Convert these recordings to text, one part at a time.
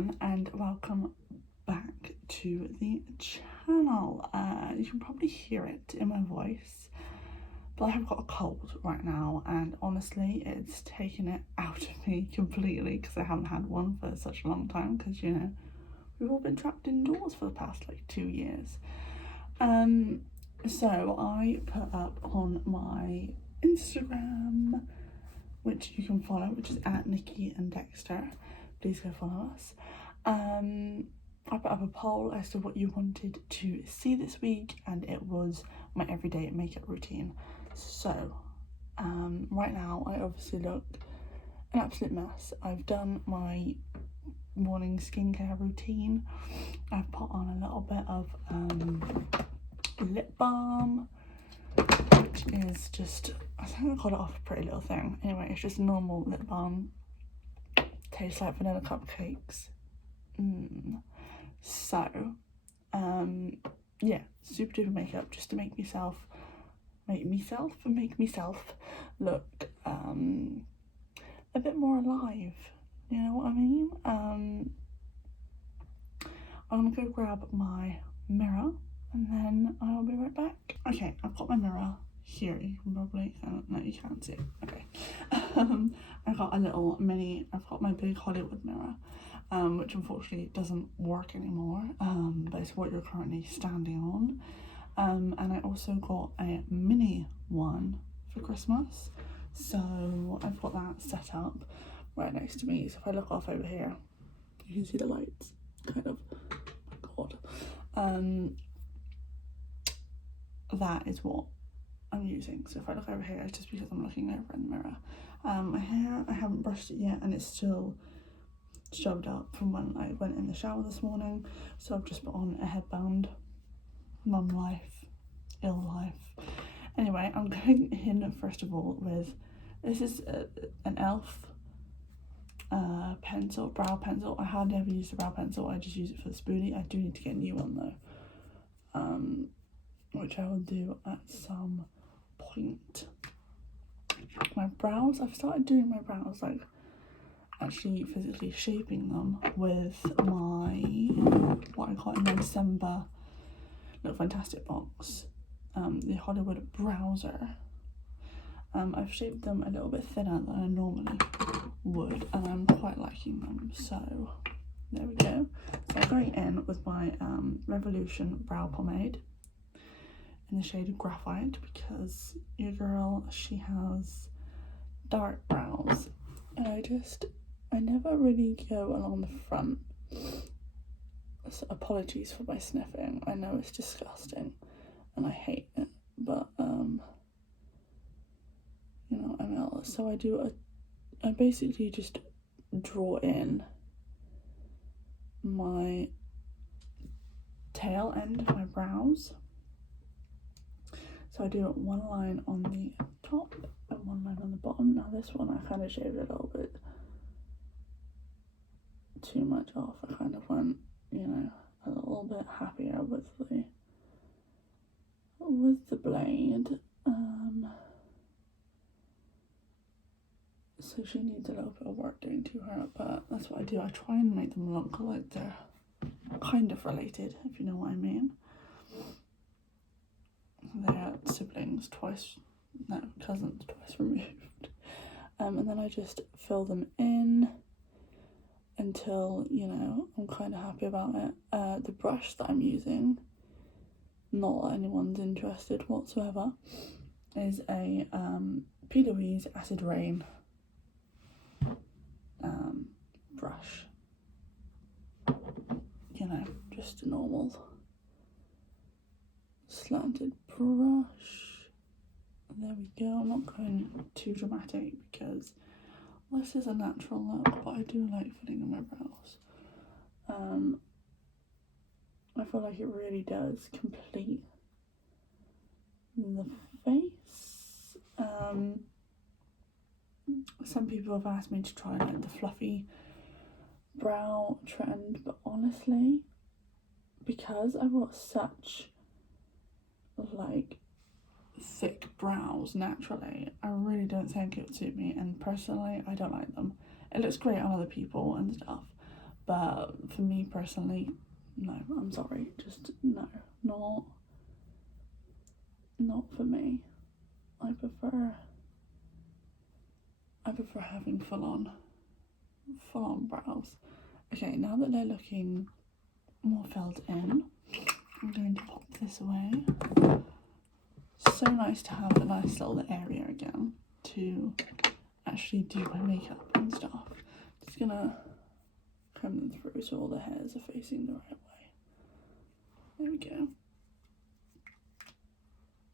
everyone, and welcome back to the channel. You can probably hear it in my voice, but I have got a cold right now, and honestly it's taken it out of me completely because I haven't had one for such a long time, because you know, we've all been trapped indoors for the past like 2 years. So I put up on my Instagram, which you can follow, which is at Nikki and Dexter. Please go follow us. I put up a poll as to what you wanted to see this week, and it was my everyday makeup routine. So right now I obviously look an absolute mess. I've done my morning skincare routine. I've put on a little bit of lip balm, which is just, I think I got it off a Pretty Little Thing. Anyway, it's just normal lip balm. Tastes like vanilla cupcakes. So, yeah, super duper makeup just to make myself look a bit more alive. You know what I mean? I'm gonna go grab my mirror and then I'll be right back. Okay, I've got my mirror here. You can probably, no, you can't see it. Okay. I've got my big Hollywood mirror, which unfortunately doesn't work anymore, but it's what you're currently standing on. And I also got a mini one for Christmas, so I've got that set up right next to me. So if I look off over here, you can see the lights, kind of. Oh my god. That is what I'm using. So if I look over here, it's just because I'm looking over in the mirror. My hair, I haven't brushed it yet, and it's still shoved up from when I went in the shower this morning, so I've just put on a headband. Mum life, ill life. Anyway, I'm going in first of all with, this is an ELF pencil, brow pencil. I hardly ever use the brow pencil, I just use it for the spoolie. I do need to get a new one though, which I will do at some point. My brows, I've started doing my brows, like actually physically shaping them with my, what I got in my December Look Fantastic box, the Hollywood Browser. I've shaped them a little bit thinner than I normally would, and I'm quite liking them, so there we go. So I'm going in with my Revolution brow pomade in the shade Graphite, because your girl, she has dark brows, and I never really go along the front. So apologies for my sniffing, I know it's disgusting and I hate it, but you know, I'm ill, so I basically just draw in my tail end of my brows. So I do one line on the top and one line on the bottom. Now this one I kind of shaved a little bit too much off. I kind of went, you know, a little bit happier with the blade. So she needs a little bit of work doing to her, but that's what I do. I try and make them look like they're kind of related, if you know what I mean. They're siblings cousins twice removed. And then I just fill them in until, you know, I'm kind of happy about it. The brush that I'm using, not that anyone's interested whatsoever, is a P. Louise Acid Rain brush. You know, just a normal slanted brush. There we go. I'm not going too dramatic because this is a natural look, but I do like filling in my brows. I feel like it really does complete the face. Some people have asked me to try like the fluffy brow trend, but honestly, because I've got such like thick brows naturally, I really don't think it would suit me, and personally I don't like them. It looks great on other people and stuff, but for me personally, no, I'm sorry, just no, not for me. I prefer having full on brows. Okay, now that they're looking more filled in, I'm going to pop this away. So nice to have a nice little area again to actually do my makeup and stuff. Just gonna comb them through so all the hairs are facing the right way. There we go.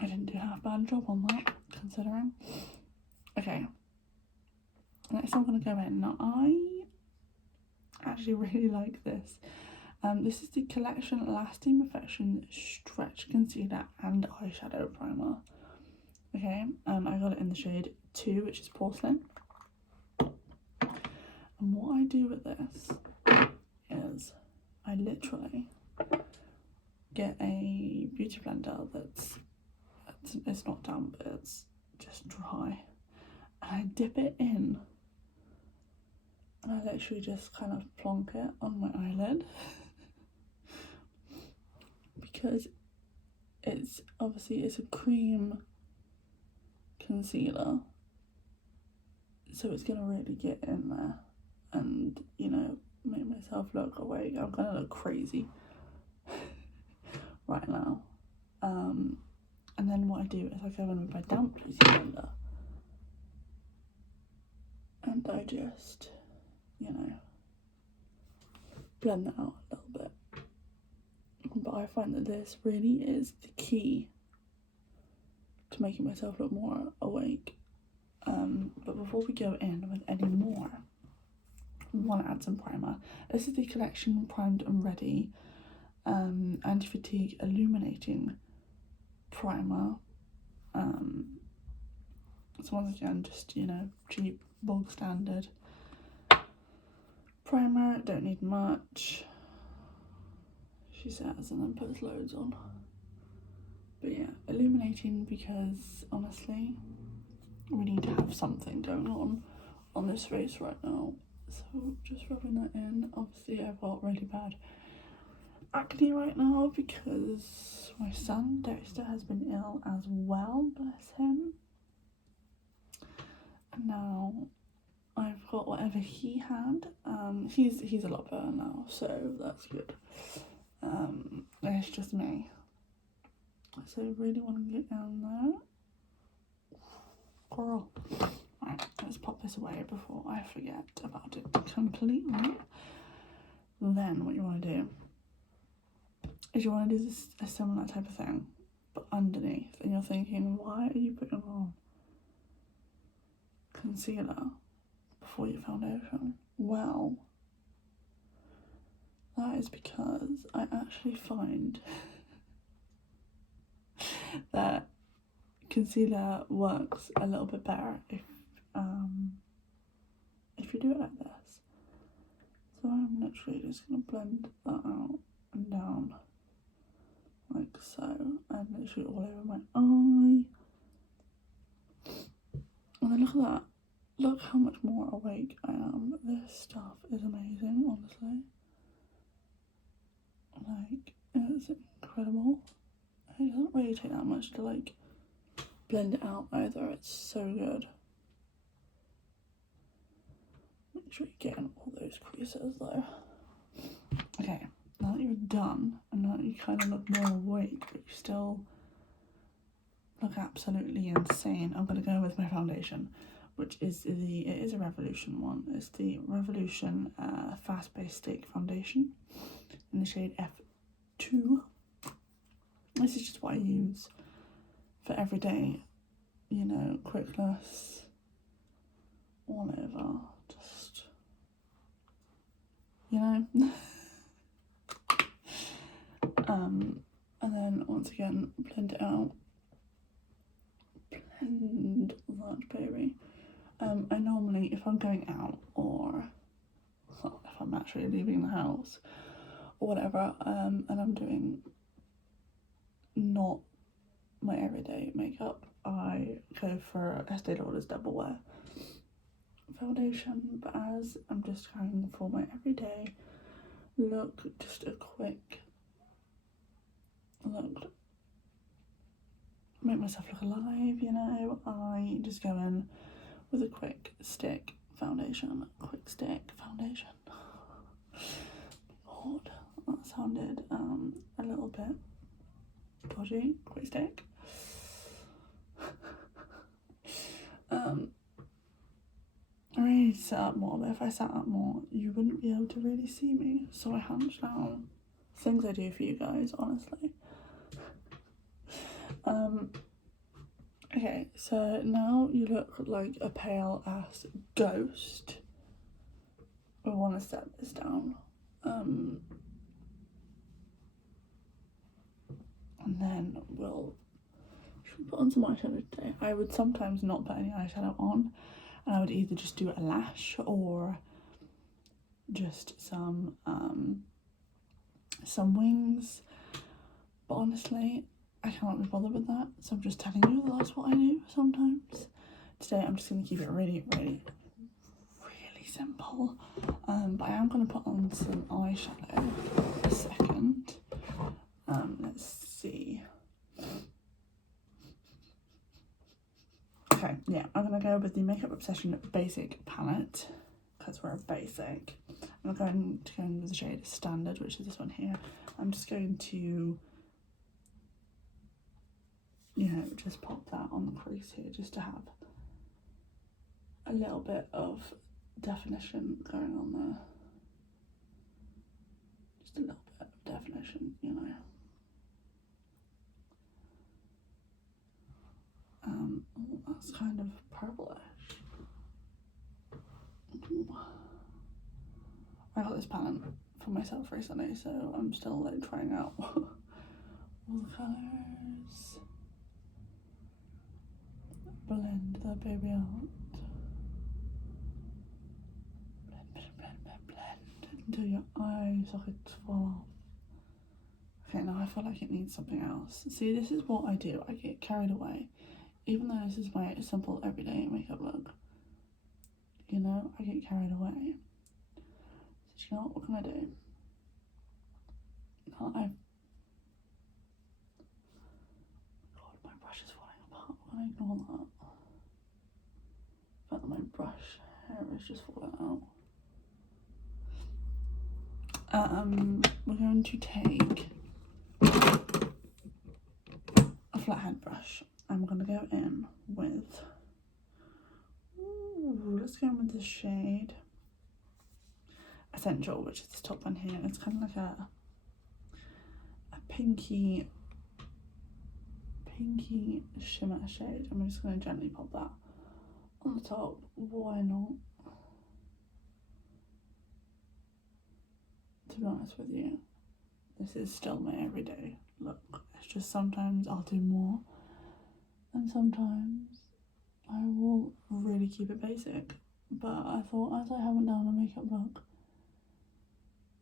I didn't do half bad job on that, considering. Okay. Next I'm gonna go in. Now I actually really like this. This is the Collection Lasting Perfection Stretch Concealer and Eyeshadow Primer. Okay, I got it in the shade 2, which is Porcelain. And what I do with this is I literally get a beauty blender it's not damp, it's just dry. And I dip it in. And I literally just kind of plonk it on my eyelid. Because it's a cream concealer, so it's gonna really get in there and, you know, make myself look awake. I'm gonna look crazy right now. And then what I do is I go in with my damp beauty blender and I just, you know, blend that out a little bit. But I find that this really is the key to making myself look more awake. But before we go in with any more, I want to add some primer. This is the Collection Primed and Ready Anti-Fatigue Illuminating Primer. So once again, just, you know, cheap, bog standard primer. Don't need much, she says, and then puts loads on. But yeah, illuminating, because honestly we need to have something going on this face right now. So just rubbing that in. Obviously I've got really bad acne right now because my son Dexter has been ill as well, bless him. And now I've got whatever he had. He's a lot better now, so that's good. It's just me. So I really want to get down there. Girl. Right, let's pop this away before I forget about it completely. Then what you want to do is you want to do a similar type of thing, but underneath. And you're thinking, why are you putting on concealer before your foundation? Well, that is because I actually find that concealer works a little bit better if you do it like this. So I'm literally just gonna blend that out and down like so, and literally all over my eye. And then look at that. Look how much more awake I am. This stuff is amazing, honestly. Like, it's incredible. It doesn't really take that much to like blend it out either. It's so good. Make sure you get in all those creases though. Okay, now that you're done and now that you kind of look more awake, but you still look absolutely insane, I'm gonna go with my foundation, which is it is a Revolution one. It's the Revolution Fast Base Stick Foundation in the shade F2. This is just what I use for everyday, you know, quickness all over, just, you know. And then once again, blend it out. Blend that baby. I normally, if I'm going out or well, if I'm actually leaving the house or whatever, and I'm doing not my everyday makeup, I go for Estee Lauder's Double Wear foundation. But as I'm just going for my everyday look, just a quick look, make myself look alive, you know. I just go in with a quick stick foundation. Lord, that sounded a little bit dodgy. Quick stick. I really sat up more, but if I sat up more, you wouldn't be able to really see me. So I hunched down. Things I do for you guys, honestly. Okay, so now you look like a pale ass ghost. I want to set this down. And then we'll put on some eyeshadow today. I would sometimes not put any eyeshadow on, and I would either just do a lash or just some wings. But honestly, I can't be bothered with that, so I'm just telling you that's what I do sometimes. Today I'm just going to keep it really, really, really simple. But I am going to put on some eyeshadow a second. Let's see. Okay, yeah, I'm going to go with the Makeup Obsession Basic palette, because we're a basic. I'm going to go in with the shade Standard, which is this one here. I'm just going to, you know, just pop that on the crease here, just to have a little bit of definition going on there. Just a little bit of definition, you know. Oh, that's kind of purplish. Ooh. I got this palette for myself recently, so I'm still like trying out all the colours. Blend that baby out. Blend until your eye sockets fall off. Okay, now I feel like it needs something else. See, this is what I do. I get carried away. Even though this is my simple everyday makeup look, you know, I get carried away. So you know what can I do? God, my brush is falling apart. I'm gonna ignore that. The fact that my brush hair is just falling out. We're going to take a flathead brush. I'm gonna go in with, let's go in with the shade Essential, which is the top one here. It's kind of like a pinky shimmer shade. I'm just gonna gently pop that on the top. Why not? To be honest with you, this is still my everyday look. It's just sometimes I'll do more, and sometimes I will really keep it basic. But I thought, as I haven't done a makeup look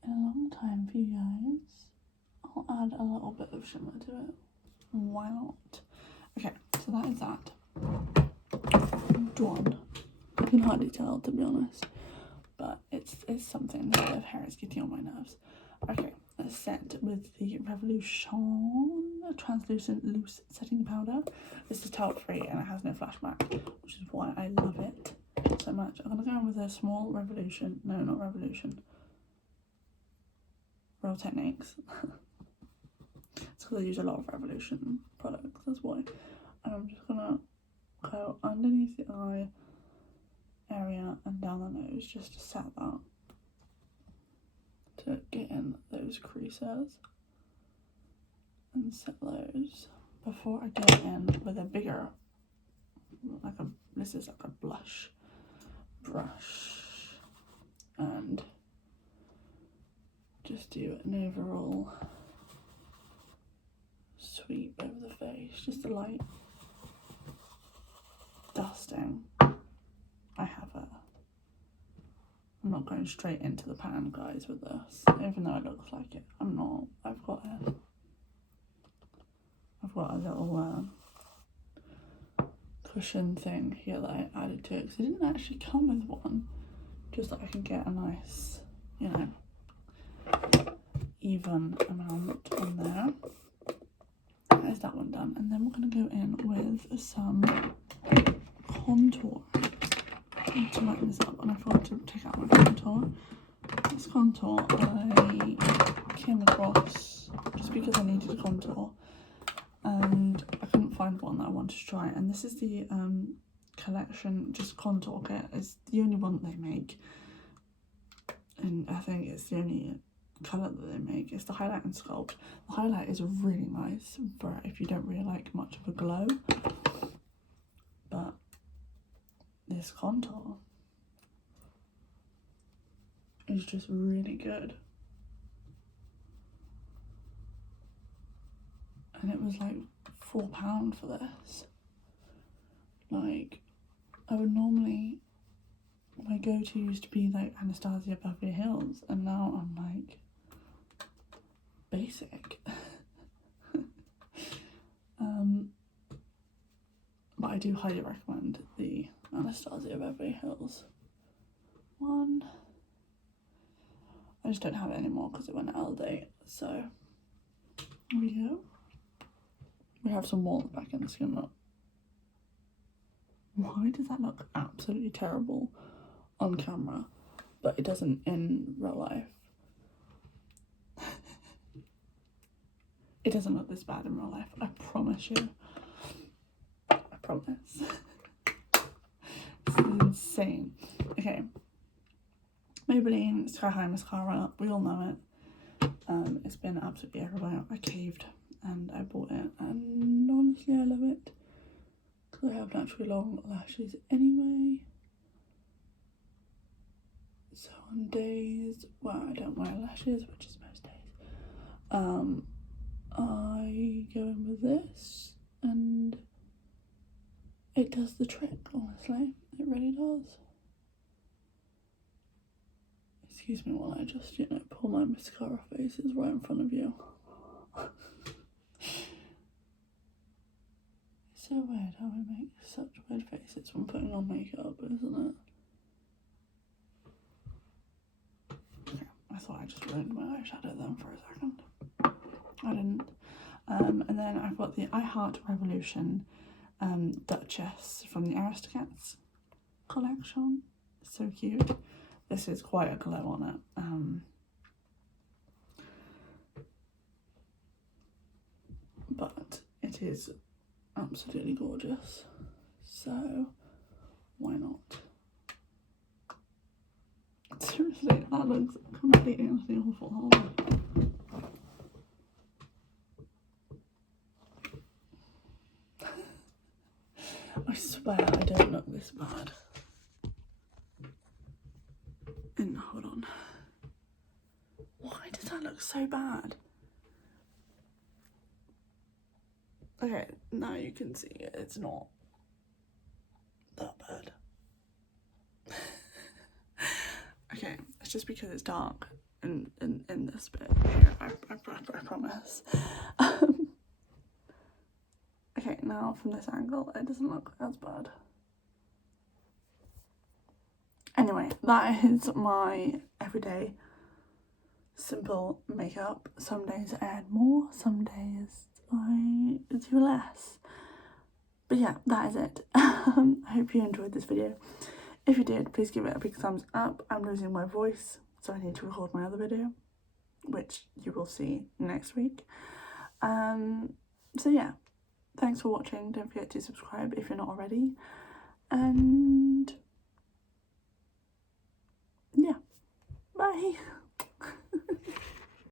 in a long time for you guys, I'll add a little bit of shimmer to it. Why not? Okay, so that is that. Done. I can hardly tell, to be honest, but it's something. This bit of hair is getting on my nerves. Okay, let's set with the Revolution Translucent Loose Setting Powder. This is talc free and it has no flashback, which is why I love it so much. I'm gonna go in with a small Revolution. No, not Revolution. Real Techniques. It's because I use a lot of Revolution products, that's why. And I'm just gonna go underneath the eye area and down the nose, just to set that, to get in those creases and set those before I go in with a bigger, this is like a blush brush, and just do an overall sweep over the face, just a light dusting. I'm not going straight into the pan, guys, with this, even though it looks like it. I'm not. I've got a little cushion thing here that I added to it, because it didn't actually come with one, just that I can get a nice, you know, even amount on there. That is that one done. And then we're going to go in with some contour. I need to lighten this up, and I forgot to take out my contour. This contour I came across just because I needed a contour, and I couldn't find one that I wanted to try. And this is the collection, just contour kit. It's the only one that they make, and I think it's the only colour that they make. It's the highlight and sculpt. The highlight is really nice for if you don't really like much of a glow, but this contour is just really good. And it was like £4 for this. Like, I would normally, my go-to used to be like Anastasia Beverly Hills, and now I'm like basic. But I do highly recommend the Anastasia Beverly Hills one. I just don't have it anymore because it went out of date. So here we go. We have some warmth back in the skin look. Why does that look absolutely terrible on camera, but it doesn't in real life? It doesn't look this bad in real life, I promise you. I promise. This is insane. Okay. Maybelline Sky High Mascara, we all know it. It's been absolutely everywhere. I caved and I bought it, and honestly I love it because I have naturally long lashes anyway. So on days where I don't wear lashes, which is most days, I go in with this and it does the trick, honestly. It really does. Excuse me while I just, pull my mascara faces right in front of you. It's so weird how we make such weird faces when putting on makeup, isn't it? Okay, I thought I just ruined my eyeshadow then for a second. I didn't. And then I've got the I Heart Revolution Duchess from the Aristocats collection. So cute. This is quite a glow on it. But it is absolutely gorgeous. So why not? Seriously, that looks completely awful. Hold on. I swear I don't look this bad. And hold on. Why does that look so bad? Okay, now you can see it. It's not that bad. Okay, it's just because it's dark in this bit here. I promise. Okay, now from this angle, it doesn't look as bad. Anyway, that is my everyday simple makeup. Some days I add more, some days I do less. But yeah, that is it. I hope you enjoyed this video. If you did, please give it a big thumbs up. I'm losing my voice, so I need to record my other video, which you will see next week. So yeah, thanks for watching. Don't forget to subscribe if you're not already. And yeah, bye.